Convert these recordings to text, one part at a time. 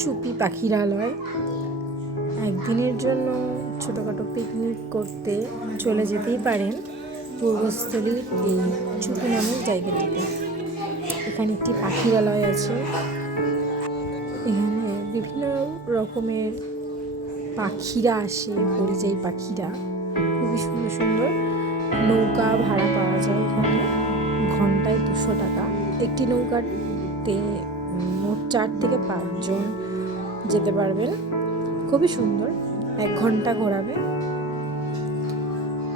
চুপি পাখিরালয়। একদিনের জন্য ছোটোখাটো পিকনিক করতে চলে যেতেই পারেন পূর্বস্থলীর এই চুপি নামের জায়গাটিতে। এখানে একটি পাখিরালয় আছে। এখানে বিভিন্ন রকমের পাখিরা আসে, পরিযায়ী পাখিরা। খুবই সুন্দর সুন্দর নৌকা ভাড়া পাওয়া যায় এখানে। ঘন্টায় 200 টাকা। একটি নৌকাতে মোট 4 থেকে 5 জন যেতে পারবেন। খুবই সুন্দর, 1 ঘন্টা ঘোরাবে।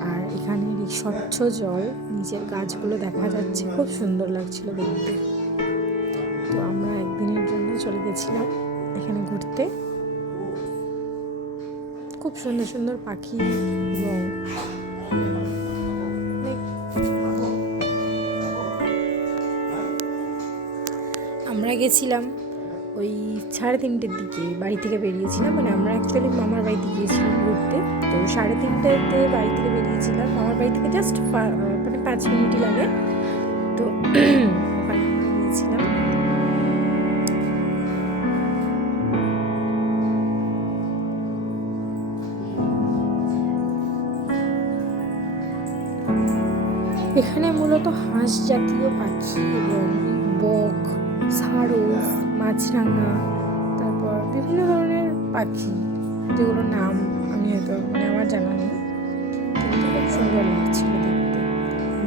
আর এখানে স্বচ্ছ জল, নিচের গাছগুলো দেখা যাচ্ছে, খুব সুন্দর লাগছিল দেখতে। তো আমরা একদিনের জন্য চলে গেছিলাম এখানে ঘুরতে। খুব সুন্দর সুন্দর পাখি এবং আমরা গেছিলাম ওই 3:30-র দিকে বাড়ি থেকে বেরিয়েছিলাম। মানে আমরা অ্যাকচুয়ালি মামার বাড়িতে গিয়েছিলাম ঘুরতে। তো 3:30তে বাড়ি থেকে বেরিয়েছিলাম। মামার বাড়ি থেকে জাস্ট মানে 5 মিনিটই লাগে। তো ওখানে আমরা গিয়েছিলাম। এখানে মূলত হাঁস জাতীয় পাখি এবং বক, সারস, মাছরাঙা, তারপর বিভিন্ন ধরনের পাখি, যেগুলোর নাম আমি হয়তো আমার জানা নেই, কিন্তু খুব সুন্দর লাগছিল দেখতে।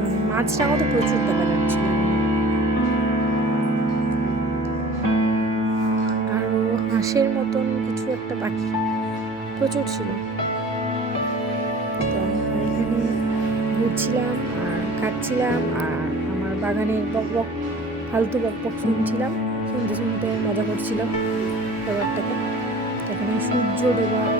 মানে মাছরাঙা তো প্রচুর দেখা যাচ্ছিল। আরও হাঁসের মতন কিছু একটা পাখি প্রচুর ছিল। তো আমরা এখানে ঘুরছিলাম আর খাচ্ছিলাম, আর আমার বাগানের বক ফালতু বক শুনছিলাম, শুনতে শুনতে মজা করছিলাম ব্যাপারটাকে। এখানে সূর্য ডোবার